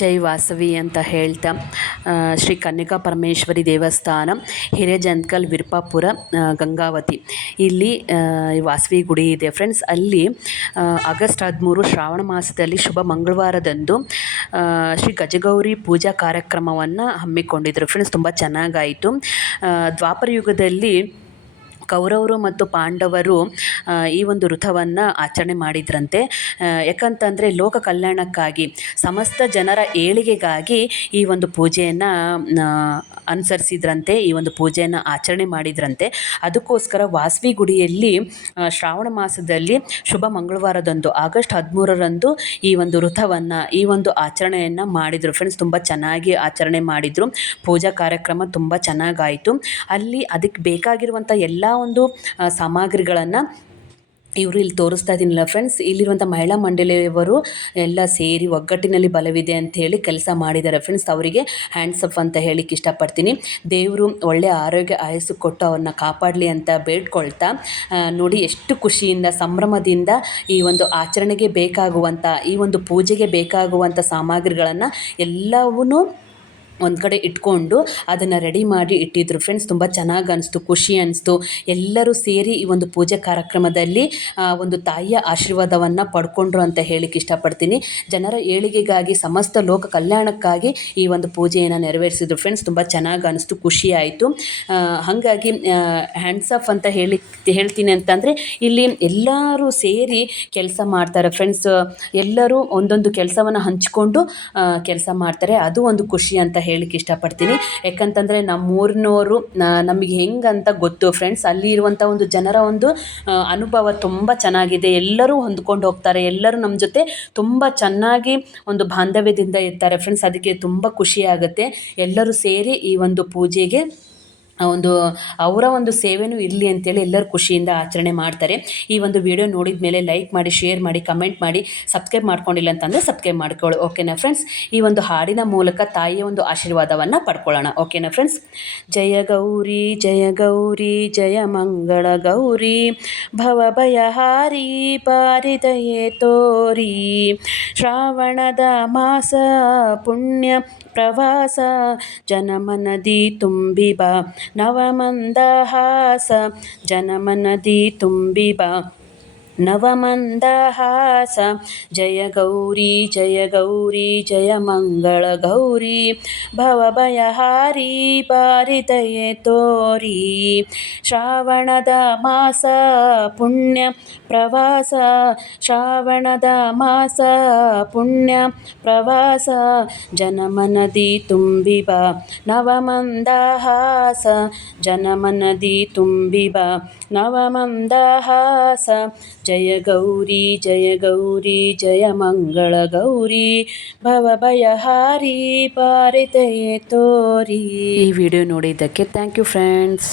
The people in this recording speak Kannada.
ಜೈ ವಾಸವಿ ಅಂತ ಹೇಳ್ತಾ ಶ್ರೀ ಕನ್ನಿಕಾ ಪರಮೇಶ್ವರಿ ದೇವಸ್ಥಾನ ಹಿರೇಜಂತ್ಕಲ್ ವಿರ್ಪಾಪುರ ಗಂಗಾವತಿ. ಇಲ್ಲಿ ವಾಸವಿ ಗುಡಿ ಇದೆ ಫ್ರೆಂಡ್ಸ್ ಅಲ್ಲಿ ಆಗಸ್ಟ್ ಹದಿಮೂರು ಶ್ರಾವಣ ಮಾಸದಲ್ಲಿ ಶುಭ ಮಂಗಳವಾರದಂದು ಶ್ರೀ ಗಜಗೌರಿ ಪೂಜಾ ಕಾರ್ಯಕ್ರಮವನ್ನು ಹಮ್ಮಿಕೊಂಡಿದ್ದರು ಫ್ರೆಂಡ್ಸ್ ತುಂಬ ಚೆನ್ನಾಗಾಯಿತು. ದ್ವಾಪರ ಯುಗದಲ್ಲಿ ಕೌರವರು ಮತ್ತು ಪಾಂಡವರು ಈ ಒಂದು ಋತವನ್ನು ಆಚರಣೆ ಮಾಡಿದ್ರಂತೆ. ಯಾಕಂತಂದರೆ ಲೋಕ ಕಲ್ಯಾಣಕ್ಕಾಗಿ, ಸಮಸ್ತ ಜನರ ಏಳಿಗೆಗಾಗಿ ಈ ಒಂದು ಪೂಜೆಯನ್ನು ಅನುಸರಿಸಿದ್ರಂತೆ, ಈ ಒಂದು ಪೂಜೆಯನ್ನು ಆಚರಣೆ ಮಾಡಿದ್ರಂತೆ. ಅದಕ್ಕೋಸ್ಕರ ವಾಸವಿ ಗುಡಿಯಲ್ಲಿ ಶ್ರಾವಣ ಮಾಸದಲ್ಲಿ ಶುಭ ಮಂಗಳವಾರದಂದು, ಆಗಸ್ಟ್ ಹದಿಮೂರರಂದು ಈ ಒಂದು ಋತವನ್ನು, ಈ ಒಂದು ಆಚರಣೆಯನ್ನು ಮಾಡಿದರು. ಫ್ರೆಂಡ್ಸ್ ತುಂಬ ಚೆನ್ನಾಗಿ ಆಚರಣೆ ಮಾಡಿದರು. ಪೂಜಾ ಕಾರ್ಯಕ್ರಮ ತುಂಬ ಚೆನ್ನಾಗಾಯಿತು. ಅಲ್ಲಿ ಅದಕ್ಕೆ ಬೇಕಾಗಿರುವಂಥ ಎಲ್ಲ ಒಂದು ಸಾಮಗ್ರಿಗಳನ್ನು ಇವರು ಇಲ್ಲಿ ತೋರಿಸ್ತಾ ಇದ್ದೀನಲ್ಲ ಫ್ರೆಂಡ್ಸ್ ಇಲ್ಲಿರುವಂಥ ಮಹಿಳಾ ಮಂಡಳಿಯವರು ಎಲ್ಲ ಸೇರಿ ಒಗ್ಗಟ್ಟಿನಲ್ಲಿ ಬಲವಿದೆ ಅಂತ ಹೇಳಿ ಕೆಲಸ ಮಾಡಿದ್ದಾರೆ ಫ್ರೆಂಡ್ಸ್ ಅವರಿಗೆ ಹ್ಯಾಂಡ್ಸ್ ಅಪ್ ಅಂತ ಹೇಳಿಕ್ಕೆ ಇಷ್ಟಪಡ್ತೀನಿ. ದೇವರು ಒಳ್ಳೆಯ ಆರೋಗ್ಯ ಆಯಸ್ಸು ಕೊಟ್ಟು ಅವ್ರನ್ನ ಕಾಪಾಡಲಿ ಅಂತ ಬೇಡ್ಕೊಳ್ತಾ ನೋಡಿ ಎಷ್ಟು ಖುಷಿಯಿಂದ, ಸಂಭ್ರಮದಿಂದ ಈ ಒಂದು ಆಚರಣೆಗೆ ಬೇಕಾಗುವಂಥ ಈ ಒಂದು ಪೂಜೆಗೆ ಬೇಕಾಗುವಂಥ ಸಾಮಗ್ರಿಗಳನ್ನು ಎಲ್ಲವನ್ನೂ ಒಂದು ಕಡೆ ಇಟ್ಕೊಂಡು ಅದನ್ನು ರೆಡಿ ಮಾಡಿ ಇಟ್ಟಿದ್ರು. ಫ್ರೆಂಡ್ಸ್ ತುಂಬ ಚೆನ್ನಾಗಿ ಅನಿಸ್ತು, ಖುಷಿ ಅನಿಸ್ತು. ಎಲ್ಲರೂ ಸೇರಿ ಈ ಒಂದು ಪೂಜೆ ಕಾರ್ಯಕ್ರಮದಲ್ಲಿ ಒಂದು ತಾಯಿಯ ಆಶೀರ್ವಾದವನ್ನು ಪಡ್ಕೊಂಡ್ರು ಅಂತ ಹೇಳಿಕ್ಕೆ ಇಷ್ಟಪಡ್ತೀನಿ. ಜನರ ಏಳಿಗೆಗಾಗಿ, ಸಮಸ್ತ ಲೋಕ ಕಲ್ಯಾಣಕ್ಕಾಗಿ ಈ ಒಂದು ಪೂಜೆಯನ್ನು ನೆರವೇರಿಸಿದ್ರು. ಫ್ರೆಂಡ್ಸ್ ತುಂಬ ಚೆನ್ನಾಗಿ ಅನಿಸ್ತು, ಖುಷಿ ಆಯಿತು. ಹಾಗಾಗಿ ಹ್ಯಾಂಡ್ಸ್ ಆಫ್ ಅಂತ ಹೇಳಿ, ಹೇಳ್ತೀನಿ ಅಂತಂದರೆ, ಇಲ್ಲಿ ಎಲ್ಲರೂ ಸೇರಿ ಕೆಲಸ ಮಾಡ್ತಾರೆ. ಫ್ರೆಂಡ್ಸ್ ಎಲ್ಲರೂ ಒಂದೊಂದು ಕೆಲಸವನ್ನು ಹಂಚಿಕೊಂಡು ಕೆಲಸ ಮಾಡ್ತಾರೆ. ಅದು ಒಂದು ಖುಷಿ ಅಂತ ಹೇಳಿಕ್ಕೆ ಇಷ್ಟಪಡ್ತೀನಿ. ಯಾಕಂತಂದರೆ ನಮ್ಮೂರಿನವರು ನಮಗೆ ಹೆಂಗಂತ ಗೊತ್ತು. ಫ್ರೆಂಡ್ಸ್ ಅಲ್ಲಿ ಇರುವಂಥ ಒಂದು ಜನರ ಒಂದು ಅನುಭವ ತುಂಬ ಚೆನ್ನಾಗಿದೆ. ಎಲ್ಲರೂ ಹೊಂದ್ಕೊಂಡು ಹೋಗ್ತಾರೆ. ಎಲ್ಲರೂ ನಮ್ಮ ಜೊತೆ ತುಂಬ ಚೆನ್ನಾಗಿ ಒಂದು ಬಾಂಧವ್ಯದಿಂದ ಇರ್ತಾರೆ. ಫ್ರೆಂಡ್ಸ್ ಅದಕ್ಕೆ ತುಂಬ ಖುಷಿ ಆಗುತ್ತೆ. ಎಲ್ಲರೂ ಸೇರಿ ಈ ಒಂದು ಪೂಜೆಗೆ ಒಂದು, ಅವರ ಒಂದು ಸೇವೆನೂ ಇರಲಿ ಅಂತೇಳಿ ಎಲ್ಲರೂ ಖುಷಿಯಿಂದ ಆಚರಣೆ ಮಾಡ್ತಾರೆ. ಈ ಒಂದು ವಿಡಿಯೋ ನೋಡಿದ ಮೇಲೆ ಲೈಕ್ ಮಾಡಿ ಶೇರ್ ಮಾಡಿ ಕಮೆಂಟ್ ಮಾಡಿ ಸಬ್ಸ್ಕ್ರೈಬ್ ಮಾಡ್ಕೊಂಡಿಲ್ಲ ಅಂತಂದರೆ ಸಬ್ಸ್ಕ್ರೈಬ್ ಮಾಡ್ಕೊಳ್ಳಿ. ಓಕೆನಾ ಫ್ರೆಂಡ್ಸ್ ಈ ಒಂದು ಹಾಡಿನ ಮೂಲಕ ತಾಯಿಯ ಒಂದು ಆಶೀರ್ವಾದವನ್ನು ಪಡ್ಕೊಳ್ಳೋಣ. ಓಕೆನಾ ಫ್ರೆಂಡ್ಸ್ ಜಯ ಗೌರಿ ಜಯ ಗೌರಿ, ಜಯ ಮಂಗಳ ಗೌರಿ, ಭವ ಹಾರಿ, ಪಾರಿದಯೇ ತೋರಿ, ಶ್ರಾವಣದ ಮಾಸ, ಪುಣ್ಯ ಪ್ರವಾಸ ಜನಮನದಿ ತುಂಬಿ ಬಾ ನವಮಂದಹಾಸ ಜನಮನದಿ ತುಂಬಿ ನವಮಂದಹಾಸ. ಜಯ ಗೌರಿ ಜಯ ಗೌರಿ, ಜಯ ಮಂಗಳ ಗೌರಿ. ಭವಭಯಹಾರಿ ಪಾರಿತಯೆ ತೋರಿ. ಶ್ರಾವಣದ ಮಾಸ, ಪುಣ್ಯ ಪ್ರವಾಸ. ಶ್ರಾವಣದ ಮಾಸ, ಪುಣ್ಯ ಪ್ರವಾಸ. ಜನಮನದಿ ತುಂಬಿಬ ನವಮಂದಹಾಸ. ಜನಮನದಿ ತುಂಬಿಬ ನವಮಂದಹಾಸ. ಜಯ ಗೌರಿ ಜಯ ಗೌರಿ, ಜಯ ಮಂಗಳ ಗೌರಿ, ಭವ ಭಯಹಾರಿ ಪಾರಿದಯೇ ತೋರಿ. ಈ ವಿಡಿಯೋ ನೋಡಿದ್ದಕ್ಕೆ ಥ್ಯಾಂಕ್ ಯು ಫ್ರೆಂಡ್ಸ್